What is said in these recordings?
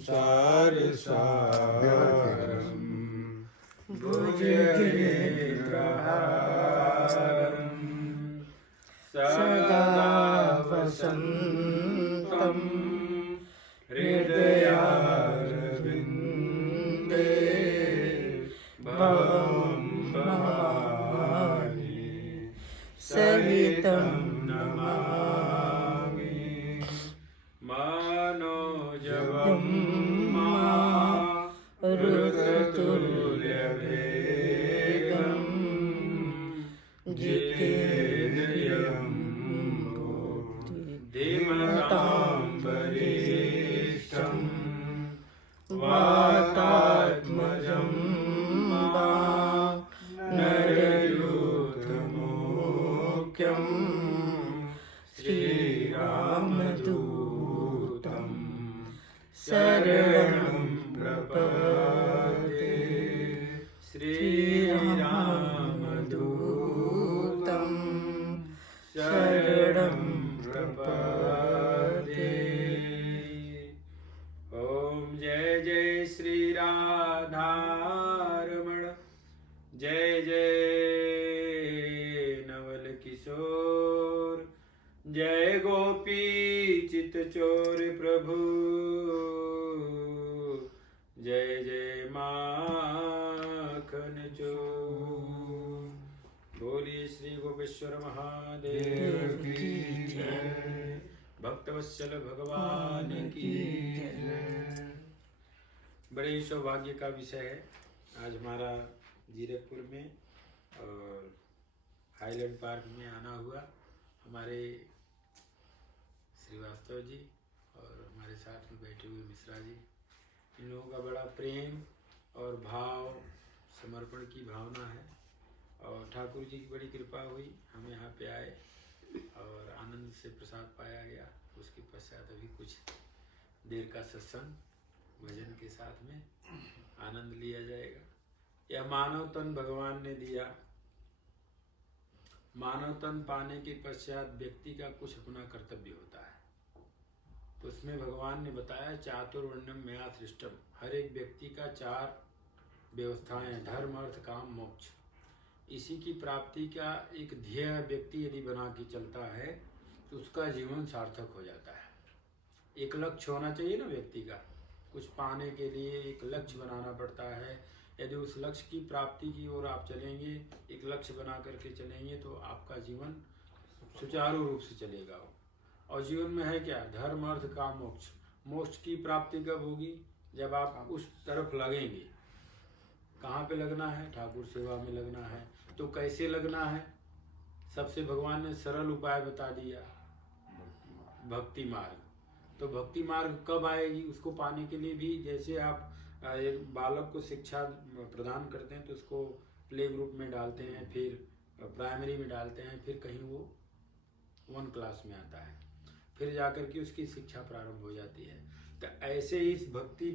सारसारं भुजगेन्द्रहारं सदा वसन्तं हृदयारविन्दे भवं भवानी सहितं नमामि मनोजवं मारुततुल्यवेगं जितेन्द्रियं बुद्धिमतां वरिष्ठं वातात्मजं नरयूथमुख्यं श्रीरामदूतं शरणं प्रपद्ये श्रीरामदूतं शरणं प्रपद्ये। ओम जय जय श्री राधारमण, जय जय नवल किशोर, जय गोपी चित चोर प्रभु, जय जय माखन चोर। बोलिए श्री गोपेश्वर महादेव की जय, भक्तवत्सल भगवान की जय। बड़े ही सौभाग्य का विषय है आज हमारा जीरकपुर में और हाईलैंड पार्क में आना हुआ। हमारे श्रीवास्तव जी और हमारे साथ में बैठे हुए मिश्रा जी, इन लोगों का बड़ा प्रेम और भाव समर्पण की भावना है और ठाकुर जी की बड़ी कृपा हुई, हम यहाँ पे आए और आनंद से प्रसाद पाया गया। उसके पश्चात अभी कुछ देर का सत्संग भजन के साथ में आनंद लिया जाएगा। यह मानव तन भगवान ने दिया, मानव तन पाने के पश्चात व्यक्ति का कुछ अपना कर्तव्य होता है। तो उसमें भगवान ने बताया चातुर्वर्ण्यम मया सृष्टम, हर एक व्यक्ति का 4 व्यवस्थाएं, धर्म अर्थ काम मोक्ष। इसी की प्राप्ति का एक ध्येय व्यक्ति यदि बना के चलता है तो उसका जीवन सार्थक हो जाता है। एक लक्ष्य होना चाहिए ना व्यक्ति का, कुछ पाने के लिए एक लक्ष्य बनाना पड़ता है। यदि उस लक्ष्य की प्राप्ति की ओर आप चलेंगे, एक लक्ष्य बना करके चलेंगे तो आपका जीवन सुचारू रूप से चलेगा। और जीवन में है क्या, धर्म अर्थ काम मोक्ष। मोक्ष की प्राप्ति कब होगी, जब आप उस तरफ लगेंगे। कहाँ पे लगना है, ठाकुर सेवा में लगना है। तो कैसे लगना है, सबसे भगवान ने सरल उपाय बता दिया, भक्ति मार्ग। तो भक्ति मार्ग कब आएगी, उसको पाने के लिए भी जैसे आप एक बालक को शिक्षा प्रदान करते हैं तो उसको प्ले ग्रुप में डालते हैं, फिर प्राइमरी में डालते हैं, फिर कहीं वो 1 क्लास में आता है, फिर जाकर के उसकी शिक्षा प्रारंभ हो जाती है। तो ऐसे ही इस भक्ति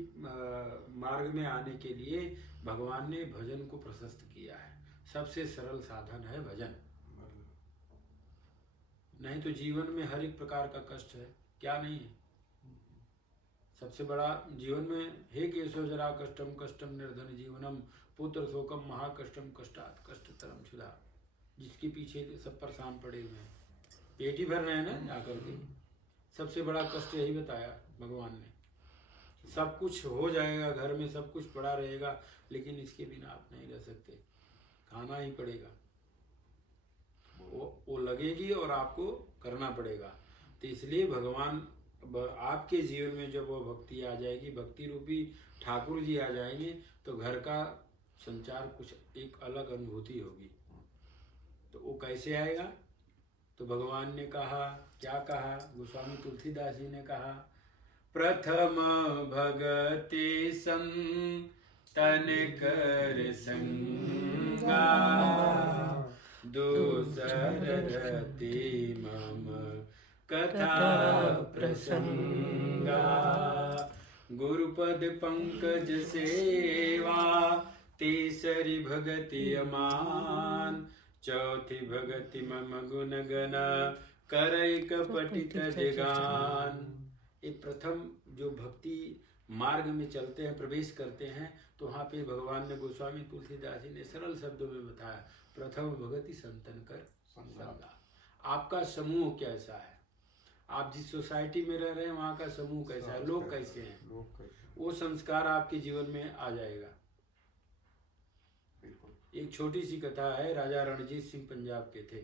मार्ग में आने के लिए भगवान ने भजन को प्रशस्त किया है। सबसे सरल साधन है भजन। नहीं तो जीवन में हर एक प्रकार का कष्ट है, क्या नहीं है। सबसे बड़ा जीवन में हे केशव जरा कष्टम कष्टम निर्धन जीवनम पुत्र शोकम महाकष्टम कष्टात् कष्टतरम क्षुधा। जिसके पीछे सब परेशान पड़े हुए हैं, पेट ही भर रहे हैं ना जाकर के। सबसे बड़ा कष्ट यही बताया भगवान ने। सब कुछ हो जाएगा, घर में सब कुछ पड़ा रहेगा, लेकिन इसके बिना आप नहीं रह सकते, खाना ही पड़ेगा। वो लगेगी और आपको करना पड़ेगा। तो इसलिए भगवान आपके जीवन में जब वो भक्ति आ जाएगी, भक्ति रूपी ठाकुर जी आ जाएंगे, तो घर का संचार कुछ एक अलग अनुभूति होगी। तो वो कैसे आएगा, तो भगवान ने कहा, क्या कहा, गोस्वामी तुलसीदास जी ने कहा, प्रथम भगति संतन कर संगा, दूसर रति मम कथा प्रसंगा, गुरुपद पंकज सेवा, तीसरी भगति अमान, चौथी भगति मम गुण गण, करैक पठित जगान। ये प्रथम जो भक्ति मार्ग में चलते हैं, प्रवेश करते हैं, तो वहाँ पे भगवान ने गोस्वामी तुलसीदास जी ने सरल शब्दों में बताया, प्रथम भगति संतन कर संगा। आपका समूह कैसा है, आप जिस सोसाइटी में रह रहे हैं वहाँ का समूह कैसा है, लोग कैसे हैं, वो संस्कार आपके जीवन में आ जाएगा। एक छोटी सी कथा है, राजा रणजीत सिंह पंजाब के थे।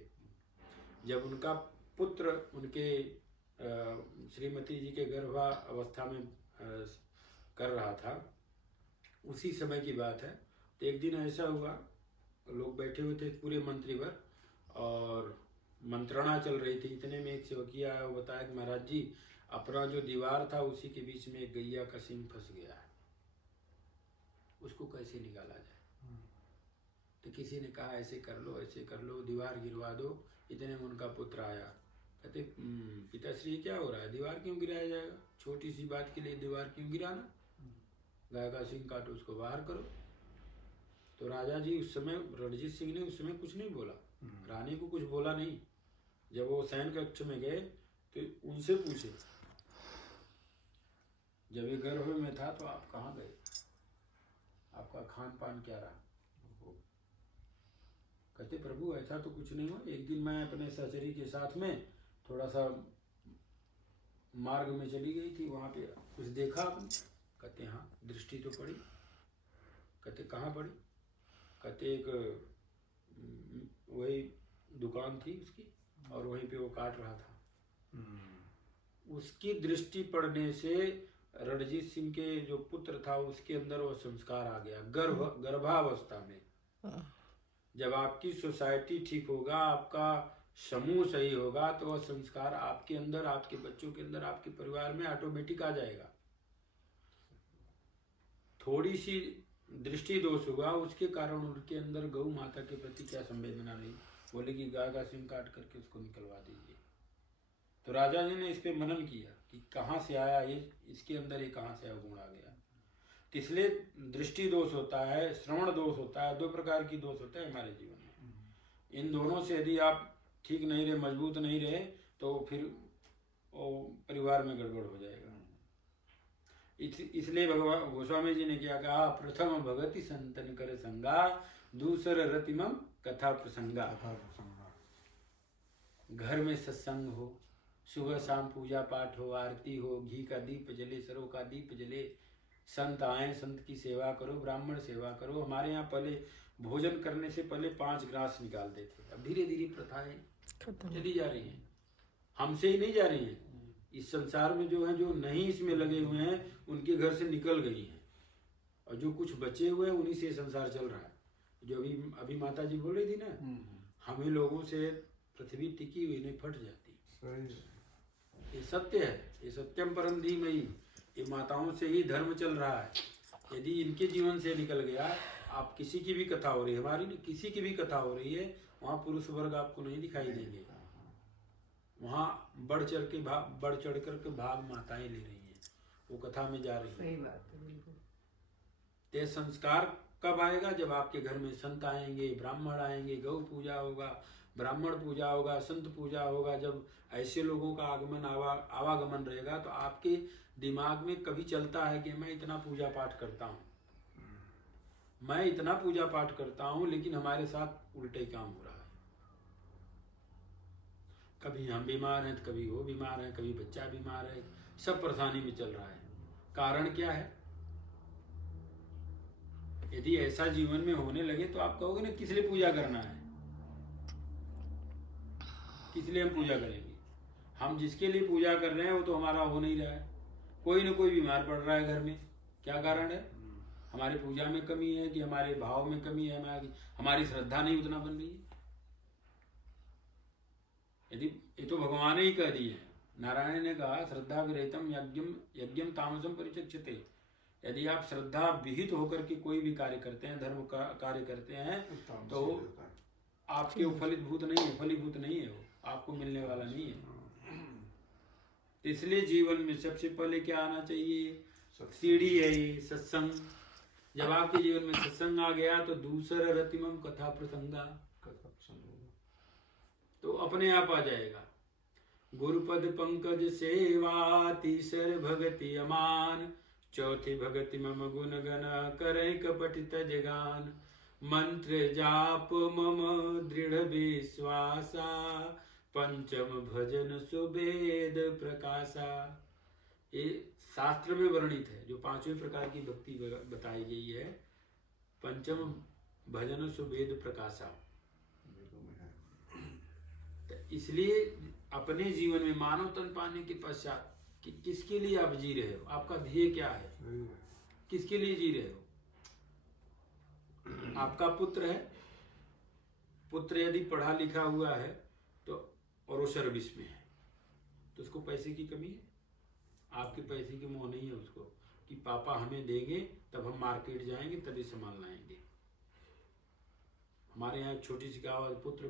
जब उनका पुत्र उनके श्रीमती जी के गर्भावस्था में कर रहा था, उसी समय की बात है। तो एक दिन ऐसा हुआ, लोग बैठे हुए थे पूरे मंत्रीवर और मंत्रणा चल रही थी। इतने में एक सेवकिया आया, वो बताया कि महाराज जी अपना जो दीवार था उसी के बीच में एक गैया का सींग फंस गया है, उसको कैसे निकाला जाए। तो किसी ने कहा ऐसे कर लो, ऐसे कर लो, दीवार गिरवा दो। इतने में उनका पुत्र आया, कहते पिताश्री क्या हो रहा है, दीवार क्यों गिराया जाएगा, छोटी सी बात के लिए दीवार क्यों गिराना, गाय का सींग काटो, उसको बाहर करो। तो राजा जी उस समय, रणजीत सिंह ने उस समय कुछ नहीं बोला, रानी को कुछ बोला नहीं। जब वो शयन कक्ष में गए तो उनसे पूछे, जब ये गर्भ में था तो आप कहाँ गए, आपका खान पान क्या रहा। कहते प्रभु ऐसा तो कुछ नहीं हुआ, एक दिन मैं अपने सहचरी के साथ में थोड़ा सा मार्ग में चली गई थी, वहाँ पे कुछ देखा आपने। कहते हाँ, दृष्टि तो पड़ी। कहते कहाँ पड़ी। कहते एक वही दुकान थी उसकी और वहीं पे वो काट रहा था। उसकी दृष्टि पड़ने से रणजीत सिंह के जो पुत्र था उसके अंदर वो संस्कार आ गया। गर्भावस्था में जब आपकी सोसाइटी ठीक होगा, आपका समूह सही होगा, तो वह संस्कार आपके अंदर, आपके बच्चों के अंदर, आपके परिवार में ऑटोमेटिक आ जाएगा। थोड़ी सी दृष्टि दोष हुआ, उसके कारण उनके अंदर गौ माता के प्रति क्या संवेदना रही, बोले कि गाय का सिंग काट करके उसको निकलवा दीजिए। तो राजा जी ने इस पे मनन किया कि कहाँ से आया ये, इसके अंदर ये कहाँ से गुण आ गया। इसलिए दृष्टि दोष होता है, श्रवण दोष होता है, दो प्रकार की दोष होता है हमारे जीवन में। इन दोनों से यदि आप ठीक नहीं रहे, मजबूत नहीं रहे, तो फिर वो परिवार में गड़बड़ हो जाएगा। इसलिए भगवान गोस्वामी जी ने क्या कहा, प्रथम भगति संतन कर संगा, दूसर रतिमम कथा प्रसंगा। घर में सत्संग हो, सुबह शाम पूजा पाठ हो, आरती हो, घी का दीप जले, सरों का दीप जले, संत आए, संत की सेवा करो, ब्राह्मण सेवा करो। हमारे यहाँ पहले भोजन करने से पहले 5 ग्रास निकालते थे, अब धीरे धीरे प्रथाएं चली जा रही हैं, हमसे ही नहीं जा रही हैं। इस संसार में जो है, जो नहीं इसमें लगे हुए हैं, उनके घर से निकल गई हैं, और जो कुछ बचे हुए हैं उन्हीं से संसार चल रहा है। जो अभी माता जी बोल रही थी ना, हमें लोगों से पृथ्वी टिकी हुई नहीं, फट जाती। ये सत्य है, ये सत्यम परम धीमहि, ये माताओं से ही धर्म चल रहा है। यदि इनके जीवन से निकल गया, आप किसी की भी कथा हो रही है, हमारी किसी की भी कथा हो रही है, वहाँ पुरुष वर्ग आपको नहीं दिखाई देंगे। वहाँ बढ़ चढ़ कर भाग माताएं ले रही हैं, वो कथा में जा रही है। सही बात है, बिल्कुल। ते संस्कार कब आएगा, जब आपके घर में संत आएंगे, ब्राह्मण आएंगे, गौ पूजा होगा, ब्राह्मण पूजा होगा, संत पूजा होगा। जब ऐसे लोगों का आगमन आवागमन रहेगा, तो आपके दिमाग में कभी चलता है कि मैं इतना पूजा पाठ करता हूँ, मैं इतना पूजा पाठ करता हूँ, लेकिन हमारे साथ उल्टे काम हो रहा है। कभी हम बीमार हैं, कभी वो बीमार है, कभी बच्चा बीमार है, सब परेशानी में चल रहा है। कारण क्या है? यदि ऐसा जीवन में होने लगे तो आप कहोगे ना, किस लिए पूजा करना है, किस लिए हम पूजा करेंगे। हम जिसके लिए पूजा कर रहे हैं वो तो हमारा हो नहीं रहा है। कोई ना कोई बीमार पड़ रहा है घर में, क्या कारण है? हमारे पूजा में कमी है कि हमारे भाव में कमी है, हमारी श्रद्धा नहीं उतना बन रही है। यदि ये तो भगवान ही कह दिए, नारायण ने कहा, श्रद्धा विरहितम यज्ञम तामसम परिचक्षते। यदि आप श्रद्धा विहित होकर के कोई भी कार्य करते हैं, धर्म का कार्य करते हैं, तो आपके फलीभूत नहीं है, फलीभूत नहीं है, वो आपको मिलने वाला नहीं है। इसलिए जीवन में सबसे पहले क्या आना चाहिए? सीढ़ी है ये, सत्संग। जब आपके जीवन में सत्संग आ गया तो दूसरा रतिमम कथा प्रसंगा, तो अपने आप आ जाएगा। गुरुपद पंकज सेवा, तीसर भगति अमान, चौथी भगति मम गुण गण करे कपटि तज गान, मंत्र जाप मम दृढ़ विश्वासा, पंचम भजन सुवेद प्रकाशा। ये शास्त्र में वर्णित है जो पांचवें प्रकार की भक्ति बताई गई है। पंचम भजन सुवेद प्रकाशा। इसलिए अपने जीवन में मानव तन पाने के पश्चात किसके लिए आप जी रहे हो, आपका ध्येय क्या है, किसके लिए जी रहे हो। आपका पुत्र है, पुत्र यदि पढ़ा लिखा हुआ है तो और वो सर्विस में है तो उसको पैसे की कमी है, आपके पैसे की मोह नहीं है उसको कि पापा हमें देंगे तब हम मार्केट जाएंगे तभी सामान लाएंगे। हमारे यहाँ छोटी सी कहावत, पुत्र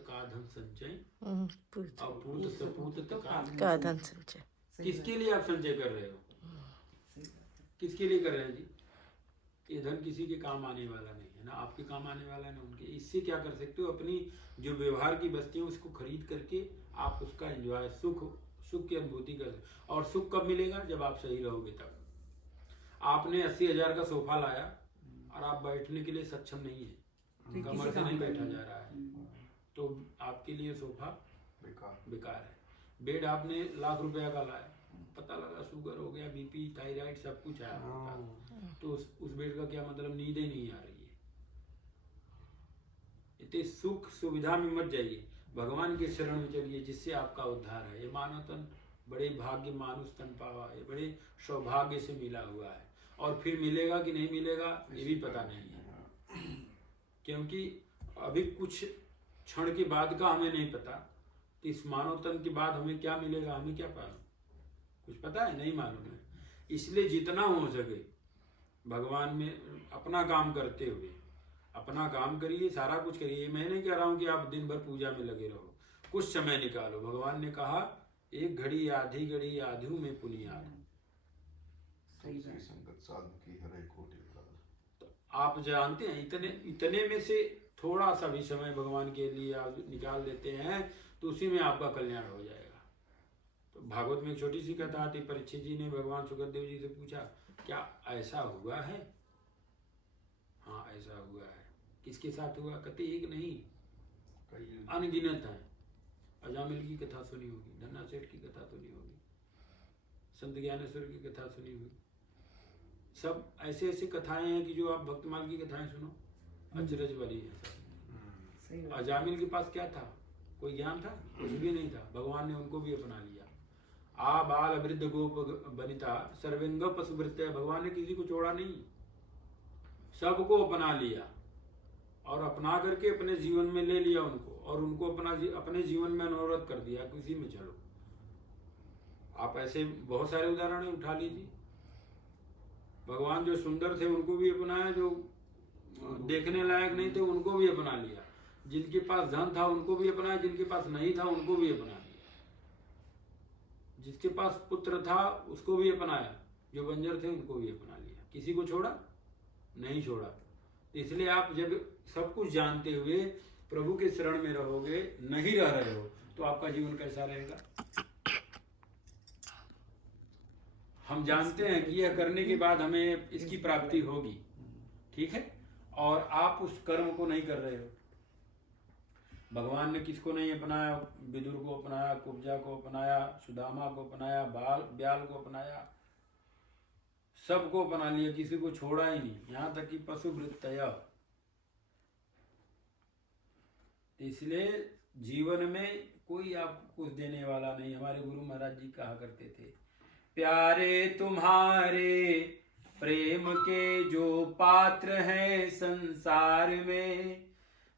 का धन संचय और पूत सपूत का धन संचय। किसके लिए आप संचय कर रहे हो, किसके लिए कर रहे हैं जी। ये धन किसी के काम आने वाला नहीं है, ना आपके काम आने वाला ना उनके। इससे क्या कर सकते हो, अपनी जो व्यवहार की वस्तु है उसको खरीद करके आप उसका एंजॉय, सुख की अनुभूति कर सकते। और सुख कब मिलेगा, जब आप सही रहोगे तब। आपने 80,000 का सोफा लाया और आप बैठने के लिए सक्षम नहीं है, कमर से नहीं बैठा जा रहा है, तो आपके लिए सोफा बेकार है। बेड आपने लाख रुपया का लाया, पता लगा शुगर हो गया, बीपी, थायराइड सब कुछ आया, तो उस बेड का क्या मतलब, नींद ही नहीं आ रही है। इतने सुख सुविधा में मत जाइए, भगवान के शरण में चलिए जिससे आपका उद्धार है। ये मानव तन बड़े भाग्य मानुष तन पावा, ये बड़े सौभाग्य से मिला हुआ है। और फिर मिलेगा कि नहीं मिलेगा ये भी पता नहीं है, क्योंकि अभी कुछ क्षण के बाद का हमें नहीं पता। तो इस मानव तन के बाद हमें क्या मिलेगा, हमें क्या मालूम, कुछ पता है नहीं, मालूम है। इसलिए जितना हो सके भगवान में अपना काम करते हुए अपना काम करिए, सारा कुछ करिए। मैं नहीं कह रहा हूँ कि आप दिन भर पूजा में लगे रहो, कुछ समय निकालो। भगवान ने कहा एक घड़ी आधी घड़ी आधु में पुनियाद। तो आप जानते हैं इतने में से थोड़ा सा भी समय भगवान के लिए आप निकाल देते हैं तो उसी में आपका कल्याण हो जाएगा। तो भागवत में एक छोटी सी कथा आती, परीक्षित जी ने भगवान सुखदेव जी से पूछा क्या ऐसा हुआ है। हाँ ऐसा हुआ है। किसके साथ हुआ, कहते एक नहीं अनगिनत है। अजामिल की कथा सुनी होगी, धन्ना सेठ की कथा सुनी होगी, संत ज्ञानेश्वर की कथा सुनी होगी। सब ऐसे ऐसे कथाएं हैं कि जो आप भक्तमाल की कथाएं सुनो अचरज वाली है। अजामिल के पास क्या था, कोई ज्ञान था, कुछ भी नहीं था। भगवान ने उनको भी अपना लिया। आ बाल वृद्ध गोप बनिता सर्वेंग पशुवृत्य। भगवान ने किसी को छोड़ा नहीं, सबको अपना लिया और अपना करके अपने जीवन में ले लिया उनको, और उनको अपने जीवन में अनुरोध कर दिया किसी में चलो। आप ऐसे बहुत सारे उदाहरण उठा लीजिए। भगवान जो सुंदर थे उनको भी अपनाया, जो देखने लायक नहीं थे उनको भी अपना लिया, जिनके पास धन था उनको भी अपनाया, जिनके पास नहीं था उनको भी अपना लिया, जिसके पास पुत्र था उसको भी अपनाया, जो बंजर थे उनको भी अपना लिया। किसी को छोड़ा नहीं छोड़ा। इसलिए आप जब सब कुछ जानते हुए प्रभु के शरण में रहोगे, नहीं रह रहे हो, तो आपका जीवन कैसा रहेगा। हम जानते हैं कि यह करने के बाद हमें इसकी प्राप्ति होगी, ठीक है, और आप उस कर्म को नहीं कर रहे हो। भगवान ने किसको नहीं अपनाया, विदुर को अपनाया, कुब्जा को अपनाया, सुदामा को अपनाया, ब्याल को अपनाया, सबको अपना लिया, किसी को छोड़ा ही नहीं, यहाँ तक कि पशु वृत्तया। इसलिए जीवन में कोई आपको कुछ देने वाला नहीं। हमारे गुरु महाराज जी कहा करते थे, प्यारे तुम्हारे प्रेम के जो पात्र हैं संसार में,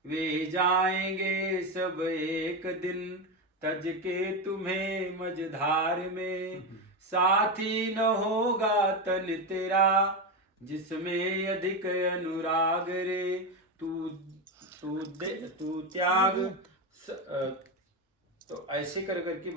वे जाएंगे सब एक दिन तज के तुम्हें मझधार में। साथी न होगा तन तेरा जिसमें अधिक अनुराग रे, तू त्याग। तो ऐसे कर करके